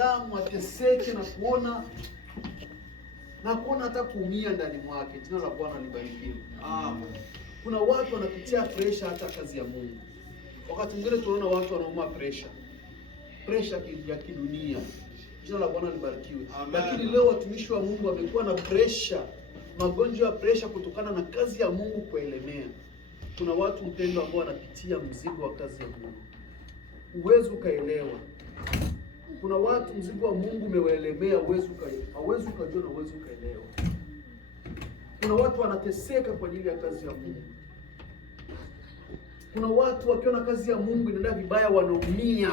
mwanadamu ateseke na kuona hata kuumia ndani mwake. Jina la Bwana libarikiwe. Amen. Kuna watu wanapitia pressure hata kazi ya Mungu. Wakati mwingine tunaona watu wanauma pressure ya kidunia. Jina la Bwana libarikiwe. Lakini leo watumishi wa Mungu wamekuwa na pressure, magonjwa ya pressure kutokana na kazi ya Mungu kuelemea. Kuna watu mpendwa ambao wanapitia mzigo wa kazi ya Mungu. Uwezo ukaelewa. Kuna watu mzigo wa Mungu umewaelemea, hauwezi ukajua na uwezo ukaelewa. Kuna watu wanateseka kwa ajili ya kazi ya Mungu. Kuna watu wakiona kazi ya Mungu inaenda vibaya wanaumia.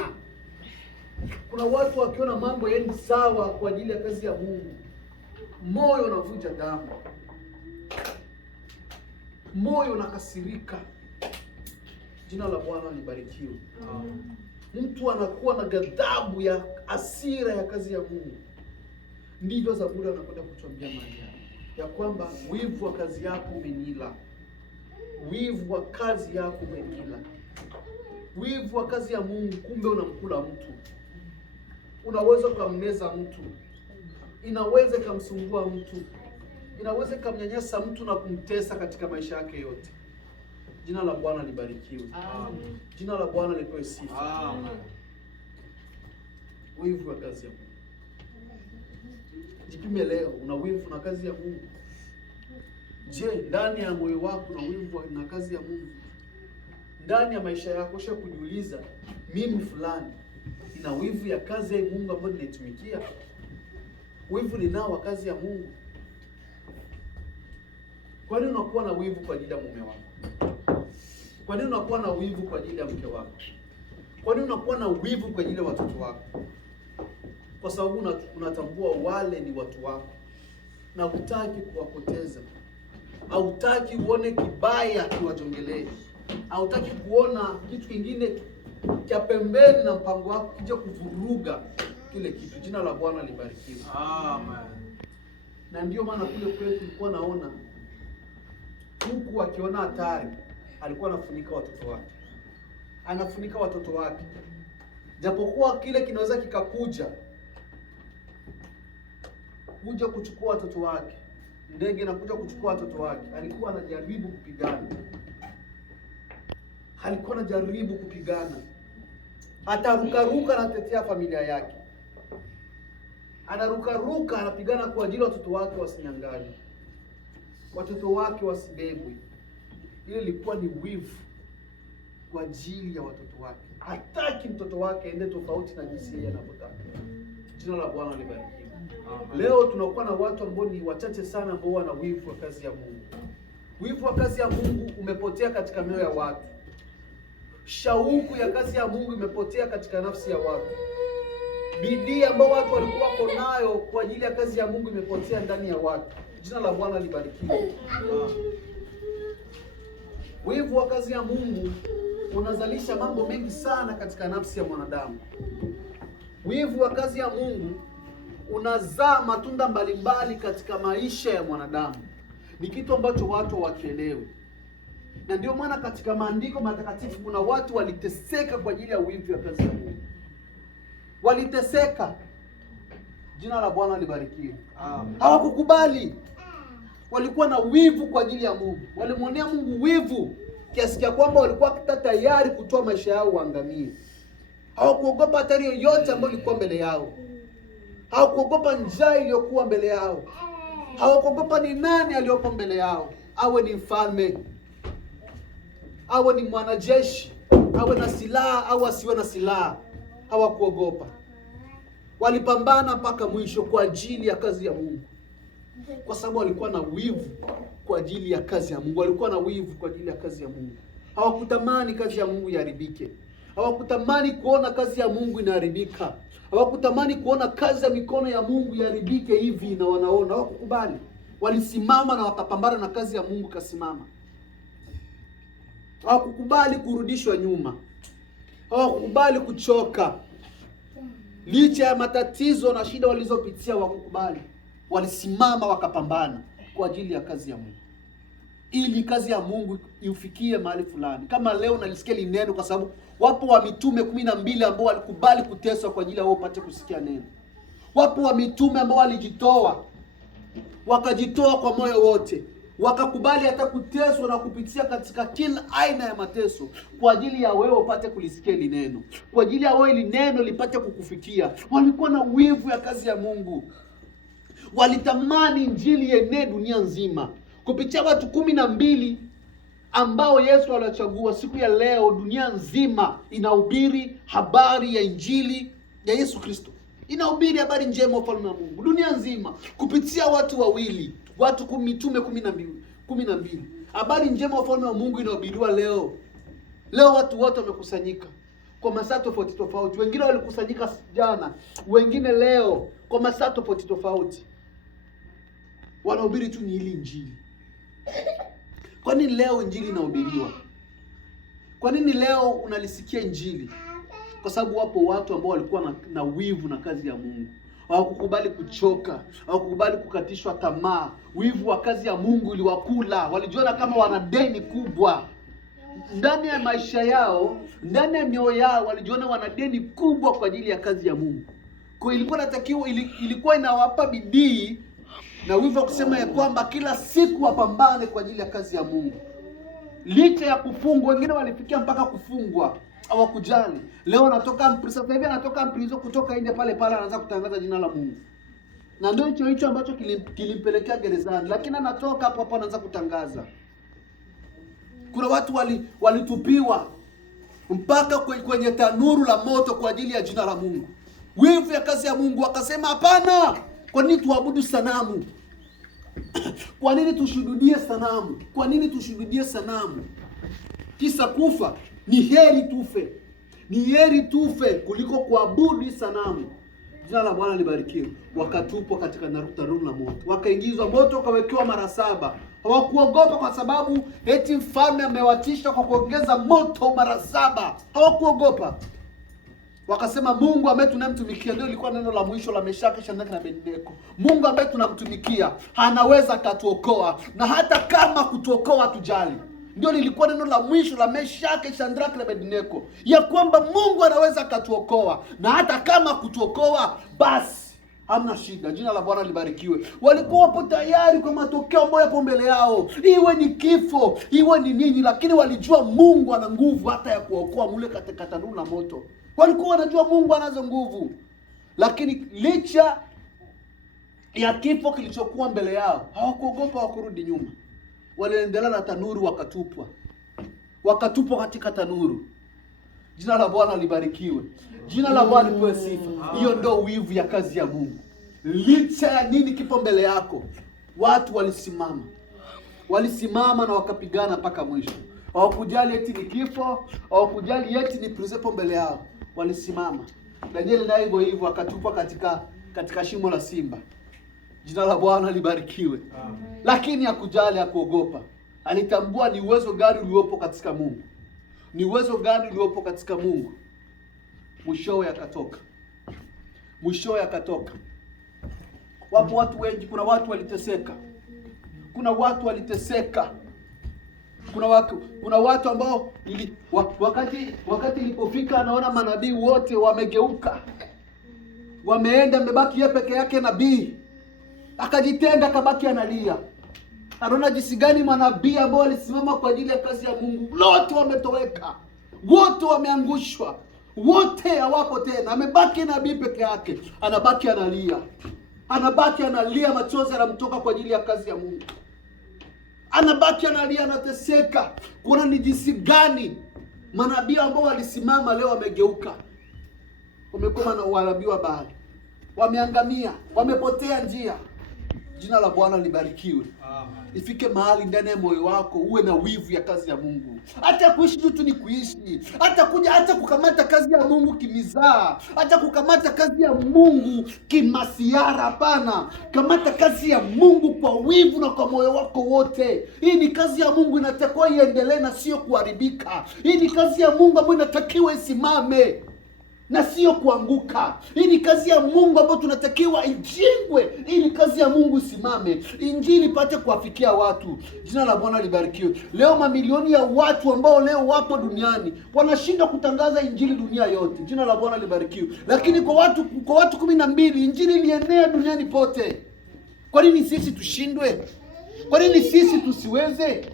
Kuna watu wakiona mambo yaendi sawa kwa ajili ya kazi ya Mungu, moyo unavuja damu, moyo unakasirika. Jina la Bwana libarikiwe. Mtu anakuwa na ghadhabu ya hasira ya kazi ya Mungu. Ndivyo Zaburi anakwenda kutuambia Maria ya kwamba wivu wa kazi yako umenila. Wivu wa kazi yako umenila. Wivu wa kazi ya Mungu, kumbe unamkula mtu. Unaweza kumneza mtu. Inaweza kumsumbua mtu. Inaweza kumnyanyasa mtu na kumtesa katika maisha yake yote. Jina la Bwana libarikiwe. Amen. Jina la Bwana lipewe sifa. Amen. Wivu wa kazi ya Mungu. Jipime leo, una wivu na kazi ya Mungu? Je, ndani ya moyo wako una wivu na kazi ya Mungu? Ndani ya maisha yako usha kujiuliza, mimi fulani nina wivu ya kazi ya Mungu ambayo ninaitumikia? Wivu ninao wa kazi ya Mungu. Kwa nini unakuwa na wivu kwa ajili ya mume wako? Kwa nini unakuwa na wivu kwa ajili ya mke wako? Kwa nini unakuwa na wivu kwa ajili ya watoto wako? Kwa sababu unatambua wale ni watu wako na hutaki kuwapoteza. Hautaki uone kibaya kiwajongelee. Hautaki kuona kitu kingine cha pembeni na mpango wako kija kuvuruga kile kitu. Jina la Bwana libarikiwe. Amen. Na ndio maana kule kwetu tulikuwa naona huku akiona hatari alikuwa anafunika watoto wake. Anafunika watoto wake. Japokuwa kile kinaweza kikakuja kuchukua watoto wake. Ndege inakuja kuchukua watoto wake. Alikuwa anajaribu kupigana. Hata ruka anatetea familia yake. Anaruka anapigana kwa ajili ya watoto wake wasinyang'anywe. Watoto wake wasibebwe. Ile ilikuwa ni wivu kwa ajili ya watoto wake. Hataki mtoto wake aende tofauti na jinsi yeye anavyotaka. Jina la Bwana libarikiwe. Leo tunakuwa na watu ambao ni wachache sana ambao wana wivu wa kazi ya Mungu. Wivu wa kazi ya Mungu umepotea katika mioyo ya watu. Shauku ya kazi ya Mungu imepotea katika nafsi ya watu. Bidii ambao watu walikuwa wako nayo kwa ajili ya kazi ya Mungu imepotea ndani ya watu. Jina la Bwana libarikiwe. Wivu wa kazi ya Mungu unazalisha mambo mengi sana katika nafsi ya mwanadamu. Wivu wa kazi ya Mungu unazaa matunda mbalimbali katika maisha ya mwanadamu. Ni kitu ambacho watu hawakielewi. Na ndio maana katika maandiko matakatifu kuna watu waliteseka kwa ajili ya wivu ya kazi ya Mungu. Waliteseka. Jina la Bwana libarikiwe. Amen. Hawakukubali. Walikuwa na wivu kwa ajili ya Mungu. Walimwonea Mungu wivu kiasi cha kwamba walikuwa tayari kutoa maisha yao waangamie. Hawakuogopa hatari yoyote ambayo ilikuwa mbele yao. Hawakuogopa njaa iliyokuwa mbele yao. Hawakuogopa ni nani aliyopo mbele yao. Awe ni mfalme, awe ni mwanajeshi, awe na silaha au asiwe na silaha. Hawakuogopa. Walipambana mpaka mwisho kwa ajili ya kazi ya Mungu. Kwa sababu walikuwa na wivu kwa ajili ya kazi ya Mungu. Walikuwa na wivu kwa ajili ya kazi ya Mungu. Hawakutamani kazi ya Mungu iharibike. Hawakutamani kuona kazi ya Mungu inaharibika. Hawakutamani kuona kazi ya mikono ya Mungu iharibike hivi na wanaona. Hawakukubali. Walisimama na wakapambana na kazi ya Mungu kasimama. Hawakukubali kurudishwa nyuma. Hawakukubali kuchoka. Licha ya matatizo na shida walizopitia hawakukubali. Walisimama wakapambana kwa ajili ya kazi ya Mungu. Ili kazi ya Mungu iufikie mahali fulani. Kama leo nalisikia neno kwa sababu wapo wa mitume 12 ambao walikubali kuteswa kwa ajili ya wao upate kusikia neno. Wapo wa mitume ambao walijitoa, wakajitoa kwa moyo wote, wakakubali hata kuteswa na kupitia katika kila aina ya mateso kwa ajili ya wewe upate kulisikia hili neno, kwa ajili ya wewe hili neno lipate kukufikia. Walikuwa na wivu ya kazi ya Mungu, walitamani injili ienee dunia nzima kupitia watu 12 ambao Yesu aliwachagua. Siku ya leo dunia nzima inahubiri habari ya injili ya Yesu Kristo, inahubiri habari njema ya ufalme wa Mungu dunia nzima kupitia watu wawili, mitume 12. Habari njema ya ufalme wa Mungu inahubiriwa leo. Leo watu wote wamekusanyika kwa masaa tofauti tofauti. Wengine walikusanyika jana, wengine leo, kwa masaa tofauti tofauti. Wanahubiri tu ni hili injili. Kwa nini leo injili inahubiriwa? Kwa nini leo unalisikia injili? Kwa sababu wapo watu ambao walikuwa na wivu na kazi ya Mungu. Hawakukubali kuchoka, hawakukubali kukatishwa tamaa. Wivu wa kazi ya Mungu uliwakula. Walijiona kama wana deni kubwa ndani ya maisha yao, ndani ya mioyo yao. Walijiona wana deni kubwa kwa ajili ya kazi ya Mungu. Kwa ilikuwa inawapa bidii na wivu kusema ya kwamba kila siku wapambane kwa ajili ya kazi ya Mungu. Licha ya kufungwa, wengine walifikia mpaka kufungwa, hawakujali. Leo anatoka mprizo kutoka nje pale anaanza kutangaza jina la Mungu. Na ndio hicho ambacho kilimpelekea gerezani, lakini anatoka hapo anaanza kutangaza. Kuna watu walitupiwa mpaka kwenye tanuru la moto kwa ajili ya jina la Mungu. Wivu ya kazi ya Mungu, wakasema hapana. Kwa nini tuabudu sanamu? Kwa nini tushuhudie sanamu? Kwa nini tushuhudie sanamu? Kisa kufa, ni heri tufe. Ni heri tufe kuliko kuabudu sanamu. Jina la Bwana libarikiwe. Wakatupwa katika tanuru la moto. Wakaingizwa moto, wakawekewa mara 7. Hawakuogopa kwa sababu eti mfalme amewatisha kwa kuongeza moto mara 7. Hawakuogopa. Wakasema Mungu ambaye tunamtumikia, ndio ilikuwa neno la mwisho la Meshaki, Shadraka na Abednego. Mungu ambaye tunamtumikia anaweza akatuokoa, na hata kama kutuokoa tujali. Ndio lilikuwa neno la mwisho la Meshaki, Shadraka na Abednego, ya kwamba Mungu anaweza akatuokoa, na hata kama kutuokoa basi hamna shida. Jina la Bwana libarikiwe. Walikuwa wapo tayari kwa matokeo ambayo yapo mbele yao, iwe ni kifo, iwe ni nini, lakini walijua Mungu ana nguvu hata ya kuokoa mule katika tanuru la moto. Walikuwa wanajua Mungu anazo nguvu. Lakini licha ya kifo kilichokuwa mbele yao, hawakuogopa, hawakurudi nyuma. Waliendelea na tanuru, wakatupwa katika tanuru. Jina la Bwana libarikiwe. Jina la Bwana lipewe sifa. Hiyo ndio wivu ya kazi ya Mungu. Licha ya nini kipo mbele yako, watu walisimama na wakapigana mpaka mwisho. Hawakujali eti ni kifo, hawakujali eti ni prizepo mbele yao. Walisimama. Danieli naye hivyo akatupwa katika shimo la simba. Jina la Bwana libarikiwe. Lakini hakujali, hakuogopa. Alitambua ni uwezo gani uliopo katika Mungu. Ni uwezo gani uliopo katika Mungu. Mwishowe akatoka. Wapo watu wengi, kuna watu waliteseka. Kuna watu ambao wakati ilipofika anaona manabii wote wamegeuka. Wameenda, amebaki yeye peke yake nabii. Akajitenda, akabaki analia. Anaona jinsi gani manabii ambao walisimama kwa ajili ya kazi ya Mungu wote wametoweka. Wote wameangushwa. Wote hawapo tena. Amebaki nabii peke yake. Anabaki analia, machozi yanamtoka kwa ajili ya kazi ya Mungu. Anabaki analia, anateseka. Kuna ni jinsi gani manabii ambao walisimama leo wamegeuka. Wamekuwa na wanabii wa Baali. Wameangamia, wamepotea njia. Jina la Bwana libarikiwe. Ifike mahali ndani ya moyo wako uwe na wivu ya kazi ya Mungu. Hata kuishi tu ni kuishi. Hata kukamata kazi ya Mungu kimizaa. Hata kukamata kazi ya Mungu kimasiara, hapana. Kamata kazi ya Mungu kwa wivu na kwa moyo wako wote. Hii ni kazi ya Mungu, inatakiwa iendelee na sio kuharibika. Hii ni kazi ya Mungu ambayo inatakiwa isimame. na sio kuanguka. Hii ni kazi ya Mungu ambayo tunatakiwa ijengwe ili kazi ya Mungu isimame, injili ipate kuwafikia watu. Jina la Bwana libarikiwe. Leo mamilioni ya watu ambao leo wapo duniani wanashinda kutangaza injili dunia yote. Jina la Bwana libarikiwe. Lakini kwa watu 12 injili ilienea duniani pote. Kwa nini sisi tushindwe? Kwa nini sisi tusiweze?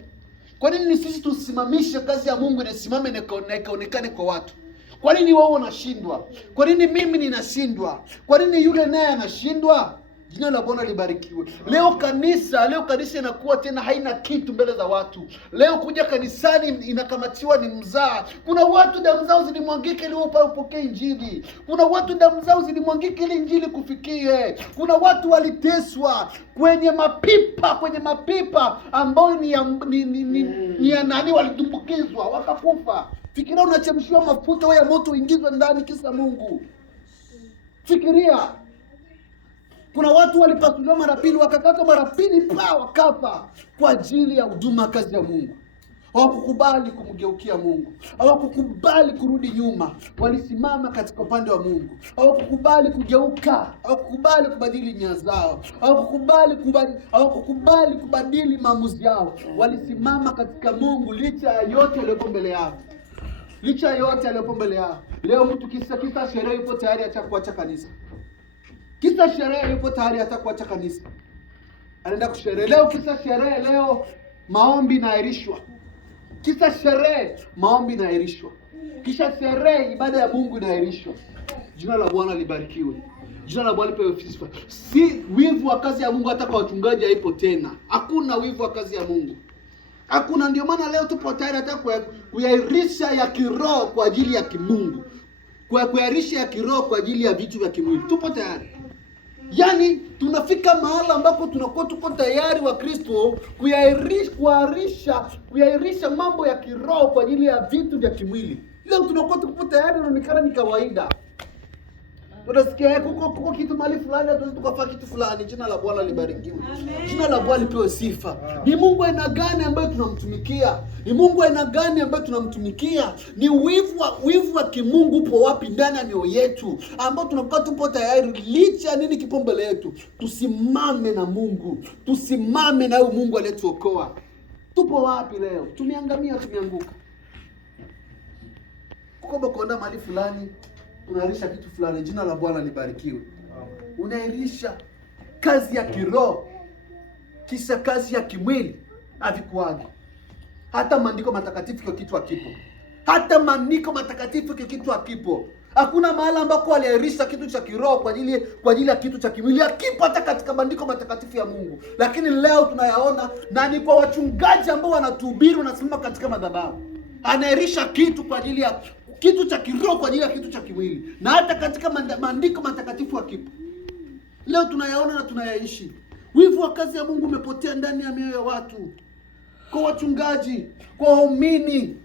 Kwa nini sisi tusimamishe kazi ya Mungu inasimame na ikaonekane kwa watu? Kwa nini wao wanashindwa? Kwa nini mimi ninashindwa? Kwa nini yule naye anashindwa? Jina la Bwana libarikiwe. Leo kanisa inakuwa tena haina kitu mbele za watu. Leo kuja kanisani inakamatiwa ni mzaa. Kuna watu damu zao zilimwangika ili wapokee injili. Kuna watu damu zao zilimwangika ili injili kufikie. Kuna watu waliteswa kwenye mapipa ambayo ni ya nani, walitumbukizwa wakakufa. Fikiria unachemshiwa mafuta ya moto uingizwe ndani kisa Mungu. Fikiria. Kuna watu walipasuliwa mara pili, wakakatwa mara pili, wakafa kwa ajili ya huduma kazi ya Mungu. Hawakukubali kumgeukia Mungu. Hawakukubali kurudi nyuma. Walisimama katika upande wa Mungu. Hawakukubali kugeuka. Hawakukubali kubadili nia zao. Hawakukubali kubadili maamuzi yao. Walisimama katika Mungu licha ya yote yaliyopo mbele yao. Leo mtu kisa sherehe yupo tayari hata kuacha kanisa. Kisa sherehe yupo tayari hata kuacha kanisa. Anaenda kusherehe. Leo maombi inaahirishwa. Kisa sherehe maombi inaahirishwa. Kisha sherehe ibada ya Mungu inaahirishwa. Jina la Bwana libarikiwe. Jina la Bwana lipewe sifa. Si wivu wa kazi ya Mungu hata kwa wachungaji haipo tena. Hakuna wivu wa kazi ya Mungu. Hakuna. Ndio maana leo tupo tayari hata kuyahirisha ya kiroho kwa ajili ya kimungu. Kuyahirisha ya kiroho kwa ajili ya vitu vya kimwili. Tupo tayari. Yaani tunafika mahala ambapo tunakuwa tuko tayari wa Kristo kuyahirisha mambo ya kiroho kwa ajili ya vitu vya kimwili. Leo tunakuwa tuko tayari, inaonekana ni kawaida. Tunasikia kuko kitu mali fulani, hatuwezi tukafanya kitu fulani. Jina la Bwana libarikiwe. Jina la Bwana lipewe sifa. Ni Mungu aina gani ambaye tunamtumikia? Ni wivu wa kimungu upo wapi ndani ya mioyo yetu, ambao tunakuwa tupo tayari licha nini kipo mbele yetu. Tusimame na Mungu. Tusimame na Mungu aliyetuokoa. Tupo wapi leo? Tumeangamia, tumeanguka. Kuko konda mali fulani, unairisha kitu fulani. Jina la Bwana libarikiwe. Unairisha kazi ya kiroho kisha kazi ya kimwili havikuagi. Hata maandiko matakatifu kwa kitu hakipo. Hakuna mahali ambako waliairisha kitu cha kiroho kwa ajili ya kitu cha kimwili. Hakipo hata katika maandiko matakatifu ya Mungu. Lakini leo tunayaona, na ni kwa wachungaji ambao wanatuhubiri, wanasimama katika madhabahu. Anairisha kitu kwa ajili ya kitu cha kiroho kwa ajili ya kitu cha kimwili. Na hata katika maandiko matakatifu hakipo. Leo tunayaona na tunayaishi. Wivu wa kazi ya Mungu umepotea ndani ya mioyo ya watu. Kwa wachungaji, kwa waumini,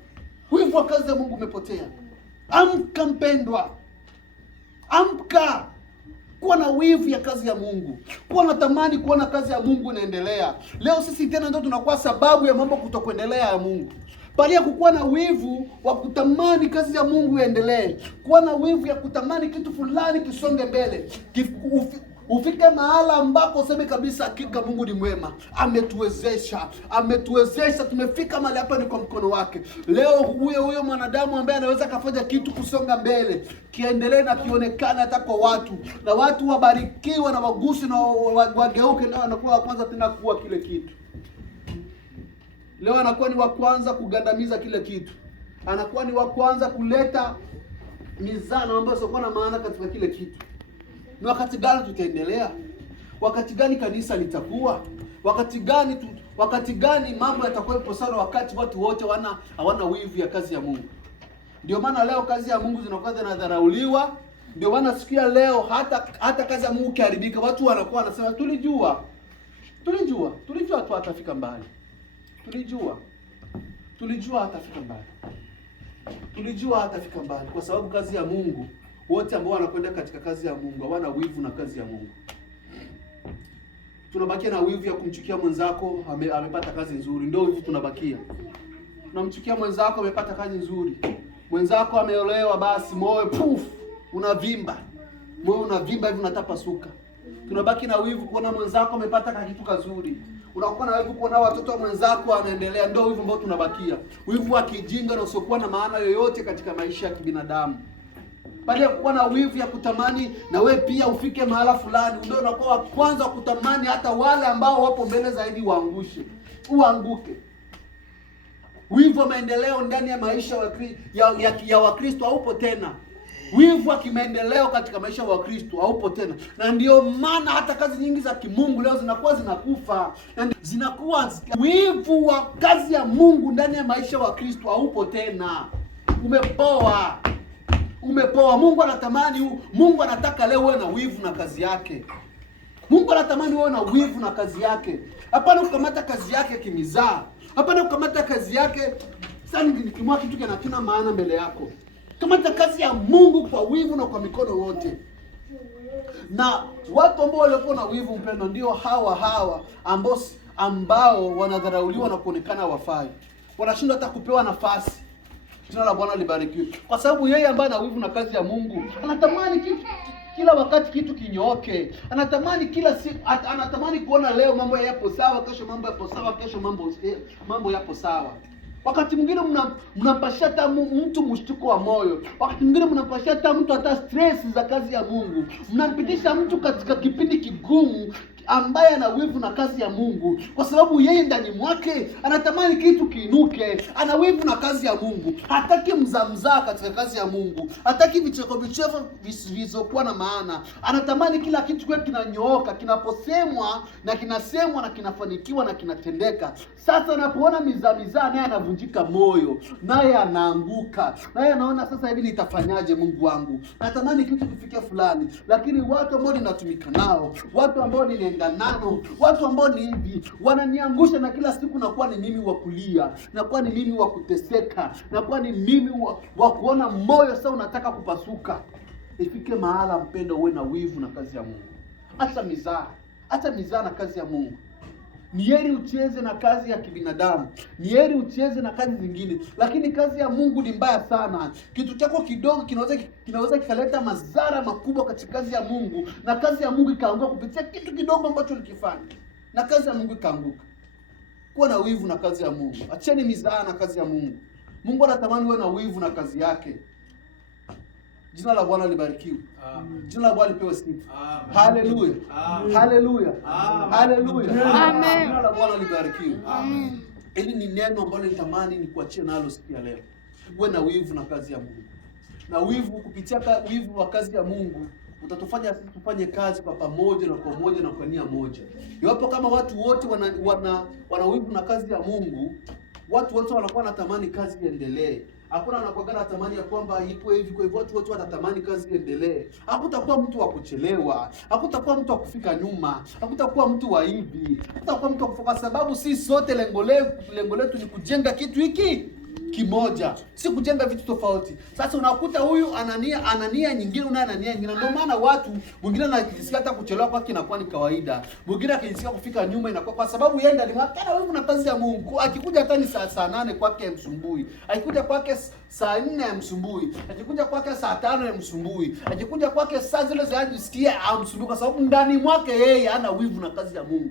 wivu wa kazi ya Mungu umepotea. Amka mpendwa. Amka. Kuwa na wivu ya kazi ya Mungu. Kuwa na tamani kuona kazi ya Mungu inaendelea. Leo sisi tena ndio tunakuwa sababu ya mambo kutokuendelea ya Mungu. Bali ya kukuwa na wivu wa kutamani kazi ya Mungu iendelee. Kuwa na wivu ya kutamani kitu fulani kisonge mbele. Ufike mahala ambako useme kabisa hakika Mungu ni mwema. Ametuwezesha. Tumefika mahali hapa ni kwa mkono wake. Leo huyo mwanadamu ambaye anaweza kafanya kitu kusonga mbele, kiendelee na kionekane hata kwa watu. Na watu wabarikiwa na wagusi na wageuke, na anakuwa wa kwanza tena kuwa kile kitu. Leo anakuwa ni wa kwanza kugandamiza kile kitu. Anakuwa ni wa kwanza kuleta mizano ambayo sio na maana katika kile kitu. Ni wakati gani tutaendelea? Wakati gani kanisa litakuwa? Wakati gani mambo yatakuwepo sana, wakati watu wote hawana wivu ya kazi ya Mungu? Ndio maana leo kazi ya Mungu zinakuwa zinadharauliwa. Ndio maana siku ya leo hata kazi ya Mungu kiharibika, watu wanakuwa wanasema tulijua tu atafika mbali. Tulijua hatafika mbali kwa sababu kazi ya Mungu, wote ambao wanakwenda katika kazi ya Mungu hawana wivu na kazi ya Mungu. Tunabakia na wivu ya kumchukia mwenzako amepata kazi nzuri. Ndio wivu tunabakia. Tunamchukia mwenzako amepata kazi nzuri. Mwenzako ameolewa, basi moyo unavimba. Moyo unavimba hivi unatapasuka. Tunabaki na wivu kuona mwenzako amepata kitu kazuri. Unakuwa na wivu kuona watoto wa mwenzako wanaendelea. Ndio wivu ambao tunabakia. Wivu wa kijinga na usiokuwa na maana yoyote katika maisha ya kibinadamu. Baada ya kuwa na wivu ya kutamani na we pia ufike mahala fulani, ndio unakuwa wa kwanza kutamani hata wale ambao wapo mbele zaidi uanguke. Wivu wa maendeleo ndani ya maisha ya Wakristo haupo tena. Wivu wa kimaendeleo katika maisha ya Wakristo haupo tena. Na ndio maana hata kazi nyingi za kimungu leo zinakufa. Zinakuwa wivu wa kazi ya Mungu ndani ya maisha ya Wakristo haupo tena. Umepoa. Mungu anataka leo uwe na wivu na kazi yake. Mungu anatamani uwe na wivu na kazi yake. Hapana kukamata kazi yake kimizaa. Hapana kukamata kazi yake sasa nikimwa kitu kinakina maana mbele yako. Kamata kazi ya Mungu kwa wivu na kwa mikono wote. Na watu ambao walikuwa na wivu mpendo ndio hawa ambao wanadharauliwa na kuonekana wafai. Wanashindwa hata kupewa nafasi. Jina la Bwana libarikiwe. Kwa sababu yeye ambaye ana wivu na kazi ya Mungu, anatamani kila wakati kitu kinyooke. Anatamani kila siku, anatamani kuona leo mambo yapo sawa, kesho mambo yapo sawa, kesho mambo yapo sawa. Wakati mwingine mnampashia hata mtu mshtuko wa moyo. Wakati mwingine mnampashia hata mtu hata stress za kazi ya Mungu. Mnampitisha mtu katika kipindi kigumu ambaye ana wivu na kazi ya Mungu, kwa sababu yeye ndani mwake anatamani kitu kiinuke. Ana wivu na kazi ya Mungu, hataki mzamzaa katika kazi ya Mungu, hataki vicheko visizokuwa na maana. Anatamani kila kitu kiwe kinanyooka, kinaposemwa na kinasemwa na kinafanikiwa na kinatendeka. Sasa anapoona mizaa naye anavunjika moyo, naye anaanguka, naye anaona sasa hivi nitafanyaje Mungu wangu? Natamani kitu kifike fulani, lakini watu ambao ninatumika nao, watu ambao nano, watu ambao ni hivi wananiangusha, na kila siku nakuwa ni mimi wa kulia, nakuwa ni mimi wa kuteseka, nakuwa ni mimi wa kuona moyo sasa unataka kupasuka. Ifike mahala mpendo uwe na wivu na kazi ya Mungu. Acha mizaa na kazi ya Mungu. Ni heri ucheze na kazi ya kibinadamu, ni heri ucheze na kazi zingine, lakini kazi ya Mungu ni mbaya sana. Kitu chako kidogo kinaweza kikaleta madhara makubwa katika kazi ya Mungu, na kazi ya Mungu ikaanguka kupitia kitu kidogo ambacho ulikifanya, na kazi ya Mungu ikaanguka. Kuwa na wivu na kazi ya Mungu. Acheni mizaa na kazi ya Mungu. Mungu anatamani uwe na wivu na kazi yake. Jina la Bwana libarikiwe. Amen. Jina la Bwana lipewe sifa. Haleluya. Haleluya. Haleluya. Amen. Jina la Bwana libarikiwe. Amen. Hili ni neno ambalo nitamani nikuachie nalo siku ya leo. Uwe na wivu na kazi ya Mungu. Na wivu, kupitia wivu wa kazi ya Mungu utatufanya sisi tufanye kazi kwa pamoja na kwa moja na kwa nia moja. Iwapo kama watu wote wana wivu na kazi ya Mungu, watu wote wanakuwa wanatamani kazi iendelee. Hakuna anakuwa na tamani ya kwamba iko hivi, kwa hivyo watu wote wanatamani kazi iendelee. Hakutakuwa mtu wa kuchelewa, hakutakuwa mtu wa kufika nyuma, hakutakuwa mtu wa hivi, hakutakuwa mtu wa kufoka, sababu sisi sote lengo letu ni kujenga kitu hiki kimoja, si kujenga vitu tofauti. Sasa unakuta huyu anania nyingine, una anania nyingine. Ndio maana watu mwingine anajisikia hata kuchelewa kwake inakuwa ni kawaida, mwingine akijisikia kufika nyuma inakuwa kwa sababu yeye ndiye alimwakana wewe na kazi ya Mungu. Akikuja hata ni saa 8 kwake msumbui, akikuja kwake saa 4 msumbui, akikuja kwake saa 5 msumbui, akikuja kwake saa zile za ajisikia amsumbui, kwa sababu ndani mwake yeye hana wivu na kazi ya Mungu.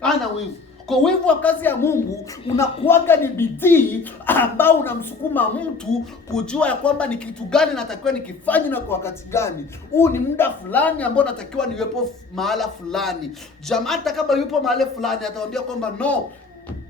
Hana wivu. Kwa wivu wa kazi ya Mungu unakuwaga ni bidii ambao unamsukuma mtu kujua ya kwamba ni kitu gani natakiwa nikifanye na kwa wakati gani. Huu ni muda fulani ambao natakiwa niwepo mahala fulani. Jamaa hata kama yupo mahali fulani atawaambia kwamba no,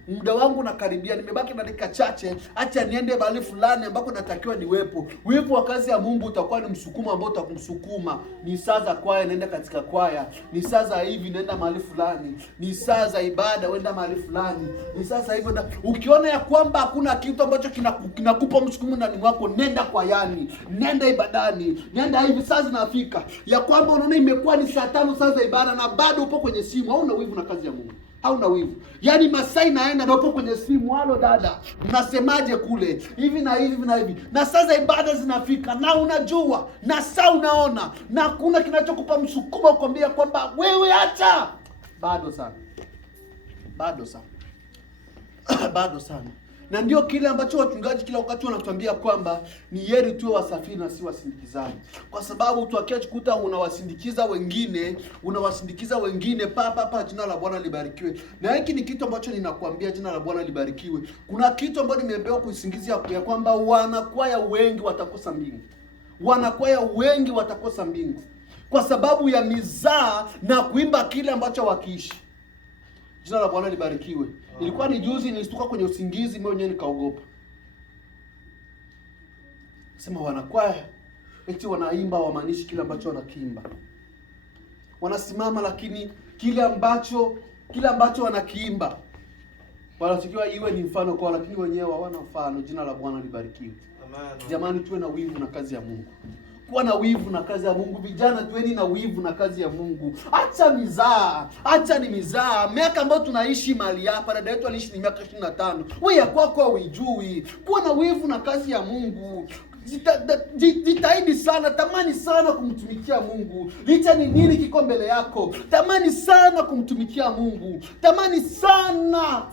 muda wangu unakaribia, nimebaki na dakika chache, acha niende mahali fulani ambako natakiwa niwepo. Wivu wa kazi ya Mungu utakuwa ni msukumo ambao utakumsukuma. Ni saa za kwaya, nenda katika kwaya. Ni saa za hivi, nenda mahali fulani. Ni saa za ibada, wenda mahali fulani. Ni saa za hivyo. Ukiona ya kwamba hakuna kitu ambacho kinakupa msukumo ndani mwako, nenda kwayani, nenda ibadani, nenda hivi. Saa zinafika ya kwamba unaona imekuwa ni saa 5 saa za ibada na bado upo kwenye simu, hauna wivu na kazi ya Mungu. Hauna wivu. Yaani masaa inaenda na upo kwenye simu, halo dada, mnasemaje kule? Hivi na hivi na hivi. Na sasa ibada zinafika na unajua, na saa unaona, na kuna kinachokupa msukumo kukwambia kwamba wewe acha. Bado sana. Bado sana. Na ndio kile ambacho wachungaji kila wakati wanatuambia kwamba ni heri tuwe wasafiri na si wasindikizaji. Kwa sababu tuakijikuta unawasindikiza wengine papa, jina la Bwana libarikiwe. Na hiki ni kitu ambacho ninakuambia, jina la Bwana libarikiwe. Kuna kitu ambacho nimeambiwa kuisingizia ya kwamba wanakwaya wengi watakosa mbingu. Wanakwaya wengi watakosa mbingu kwa sababu ya mizaa na kuimba kile ambacho wakiishi. Jina la Bwana libarikiwe. Ilikuwa ni juzi nilishtuka kwenye usingizi mimi mwenyewe nikaogopa. Sema wanakwaya eti wanaimba wamaanishi kile ambacho wanakiimba. Wanasimama lakini kile ambacho wanakiimba wanatakiwa iwe ni mfano kwa, lakini wenyewe hawana mfano. Jina la Bwana libarikiwe. Amen. Jamani, tuwe na wivu na kazi ya Mungu. Kuwa na wivu na kazi ya Mungu. Vijana, tuweni na wivu na kazi ya Mungu. Acha mizaa. Acha ni mizaa. Miaka ambayo tunaishi mahali hapa, dada yetu aliishi ni miaka 25. Wewe ya kwako huijui. Kuwa na wivu na kazi ya Mungu. Jitahidi sana, tamani sana kumtumikia Mungu. Licha ni nini kiko mbele yako, tamani sana kumtumikia Mungu. Tamani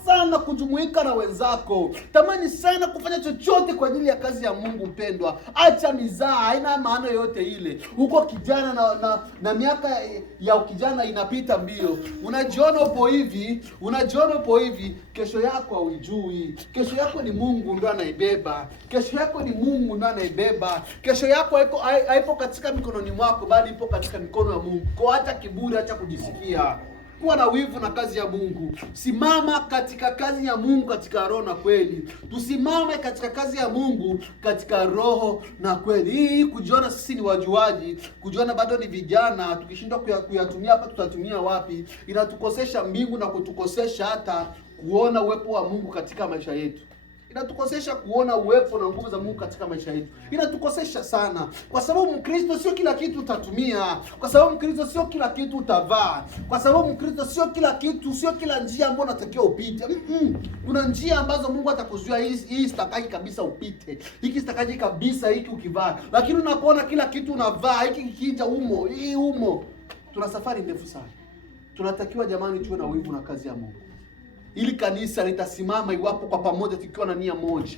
sana kujumuika na wenzako. Tamani sana kufanya chochote kwa ajili ya kazi ya Mungu. Mpendwa, acha mizaa, haina maana yote ile. Huko kijana na miaka ya ukijana inapita mbio. Unajiona upo hivi, kesho yako haujui. Kesho yako ni Mungu ndo anaibeba. Kesho yako ni Mungu ndo anaibeba. Kesho yako haipo katika mikononi mwako, bali ipo katika mikono ya Mungu. Kwa hata kiburi, acha kujisikia. Kuwa na wivu na kazi ya Mungu. Simama katika kazi ya Mungu katika roho na kweli. Tusimame katika kazi ya Mungu katika roho na kweli. Hii kujiona sisi ni wajuaji, kujiona bado ni vijana, tukishindwa kuyatumia hapa tutatumia wapi? Inatukosesha mbingu na kutukosesha hata kuona uwepo wa Mungu katika maisha yetu. Inatukosesha kuona uwepo na nguvu za Mungu katika maisha yetu. Inatukosesha sana. Kwa sababu Mkristo sio kila kitu utatumia. Kwa sababu Mkristo sio kila kitu utavaa. Kwa sababu Mkristo sio kila kitu, sio kila njia ambayo unatakiwa upite. Kuna njia ambazo Mungu atakuzuia, hii sitaki kabisa upite. Hiki sitaki kabisa hiki ukivaa. Lakini unapoona kila kitu unavaa, hiki kikija umo. Tuna safari ndefu sana. Tunatakiwa jamani tuwe na wivu na kazi ya Mungu. Ili kanisa litasimama iwapo kwa pamoja tukiwa na nia moja.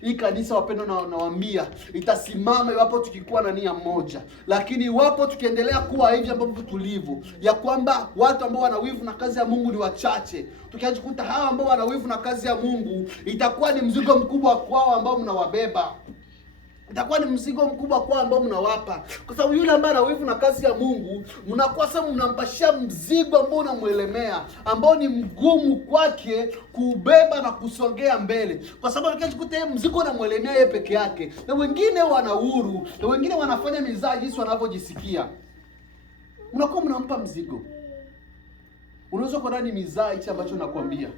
Hii kanisa wapendwa, nawaambia itasimama iwapo tukikuwa na nia moja. Lakini iwapo tukiendelea kuwa hivi ambavyo tulivyo, ya kwamba watu ambao wana wivu na kazi ya Mungu ni wachache, tukijikuta hawa ambao wana wivu na kazi ya Mungu, itakuwa ni mzigo mkubwa kwao ambao mnawabeba. Itakuwa ni mzigo mkubwa kwa ambao mnawapa. Kwa sababu yule ambaye ana wivu na kazi ya Mungu, mnakuwa sasa mnampashia mzigo ambao unamuelemea, ambao ni mgumu kwake kubeba na kusongea mbele. Kwa sababu akijikuta yeye mzigo unamuelemea yeye peke yake, na wengine wana uhuru, na wengine wanafanya mizaa jinsi wanavyojisikia, mnakuwa mnampa mzigo. Unaweza kuona ni mizaa hichi ambacho nakwambia.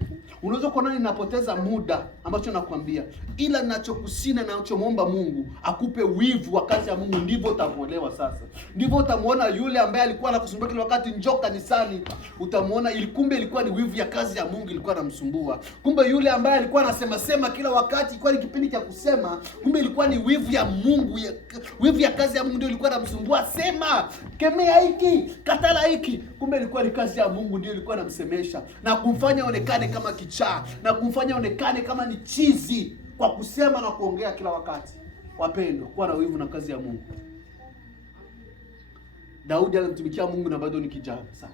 Unaweza kuona ninapoteza muda ambacho nakwambia. Ila ninachokusina na ninachomuomba Mungu akupe wivu wa kazi ya Mungu, ndivyo utamuelewa sasa. Ndivyo utamuona yule ambaye alikuwa anakusumbua kila wakati njoo kanisani, utamuona kumbe ilikuwa ni wivu ya kazi ya Mungu ilikuwa inamsumbua. Kumbe yule ambaye alikuwa anasema kila wakati ilikuwa ni kipindi cha kusema, kumbe ilikuwa ni wivu ya Mungu, wivu ya kazi ya Mungu ndio ilikuwa inamsumbua. Sema, kemea hiki, katala hiki. Kumbe ilikuwa ni kazi ya Mungu ndio ilikuwa inamsemesha na kumfanya onekane kama kichaa na kumfanya onekane kama ni chizi kwa kusema na kuongea kila wakati. Wapendwa, kuwa na wivu na kazi ya Mungu. Daudi alimtumikia Mungu na bado ni kijana sana.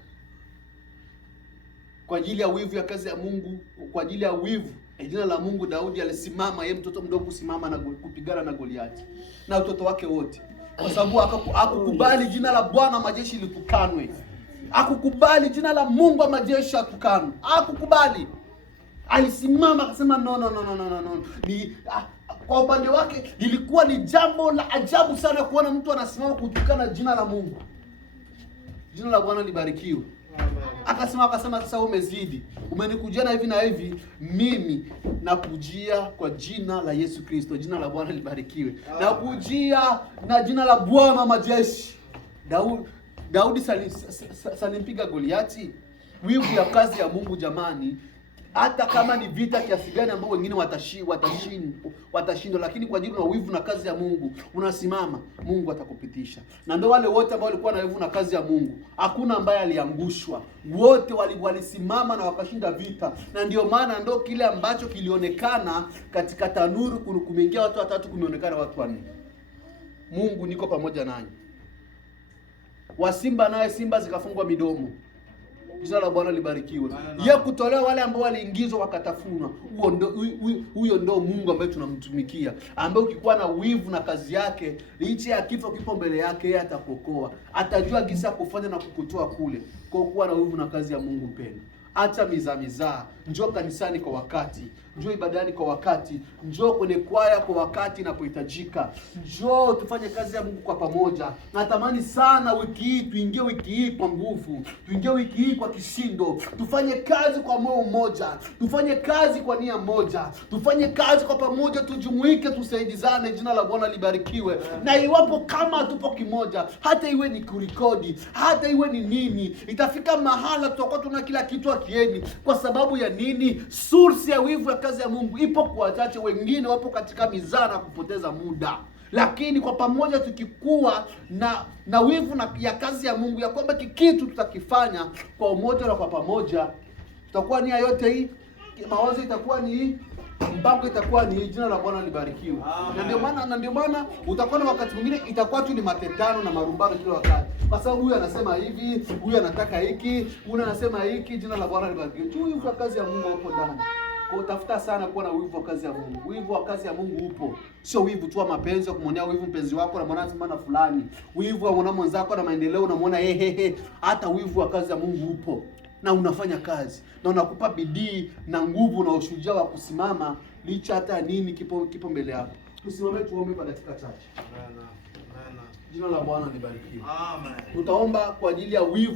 Kwa ajili ya wivu ya kazi ya Mungu, kwa ajili ya wivu jina la Mungu, Daudi alisimama, yeye mtoto mdogo, kusimama na kupigana na Goliati na watoto wake wote, kwa sababu hakukubali jina la Bwana majeshi litukanwe. Hakukubali jina la Mungu wa majeshi atukanwe. Hakukubali. Alisimama akasema no. Kwa upande wake lilikuwa ni jambo la ajabu sana kuona mtu anasimama kutukana jina la Mungu. Jina la Bwana libarikiwe. Akasema sasa umezidi. Umenikujia na hivi na hivi, mimi nakujia kwa jina la Yesu Kristo. Jina la Bwana libarikiwe. Nakujia na jina la Bwana majeshi. Daudi salimpiga Goliati. Wivu ya kazi ya Mungu jamani hata kama ni vita kiasi gani ambao wengine watashindwa, lakini kwa ajili na wivu na kazi ya Mungu unasimama, Mungu atakupitisha. Na ndio wale wote ambao walikuwa na wivu na kazi ya Mungu, hakuna ambaye aliangushwa, wote walisimama na wakashinda vita. Na ndio maana ndio kile ambacho kilionekana katika tanuru, kumeingia watu watatu, kumeonekana watu wanne. Mungu niko pamoja nanyi. Wa simba naye simba zikafungwa midomo. Jina la Bwana libarikiwe. Yeye kutolewa wale ambao waliingizwa wakatafunwa. Huyo ndio Mungu ambaye tunamtumikia, ambaye ukikuwa na wivu na kazi yake, licha ya kifo kipo mbele yake, yeye atakuokoa. Atajua jinsi ya kufanya na kukutoa kule. Kwa kuwa na wivu na kazi ya Mungu mpendwa. Acha mizaa. Njoo kanisani kwa wakati. Njoo ibadani kwa wakati. Njoo kwenye kwaya kwa wakati inapohitajika. Njoo tufanye kazi ya Mungu kwa pamoja. Natamani sana wiki hii tuingie wiki hii kwa nguvu. Tuingie wiki hii kwa kishindo. Tufanye kazi kwa moyo mmoja. Tufanye kazi kwa nia moja. Tufanye kazi kwa pamoja, tujumuike, tusaidizane. Jina la Bwana libarikiwe. Na iwapo kama tupo kimoja, hata iwe ni kurekodi, hata iwe ni nini, itafika mahala tutakuwa tuna kila kitu akieni. Kwa sababu ya nini? Source ya wivu ya kazi ya Mungu ipo kwa wachache, wengine wapo katika mizaa na kupoteza muda. Lakini kwa pamoja tukikuwa na wivu ya kazi ya Mungu, ya kwamba kikitu tutakifanya kwa umoja na kwa pamoja, tutakuwa nia yote hii, mawazo itakuwa ni hii, mpango itakuwa ni hii. Jina la Bwana libarikiwe. Na ndio maana utakuwa na wakati mwingine itakuwa tu ni matetano na marumbano kila wakati. Kwa sababu huyu anasema hivi, huyu anataka hiki, huyu anasema hiki. Jina la Bwana libarikiwe. Wivu wa kazi ya Mungu upo ndani. Kwa utafuta sana kuwa na wivu wa kazi ya Mungu. Wivu wa kazi ya Mungu upo. Sio wivu tu wa mapenzi, kumwonea wivu mpenzi wako na mwana simana fulani. Wivu wa mwana mwenzako na maendeleo unamwona hehehe. Hata wivu wa kazi ya Mungu upo. Na unafanya kazi. Na unakupa bidii na nguvu na ushujaa wa kusimama licha hata nini kipo mbele yako. Tusimame tuombe kwa dakika chache. Jina la Bwana libarikiwe. Amen. Tutaomba kwa ajili ya wivu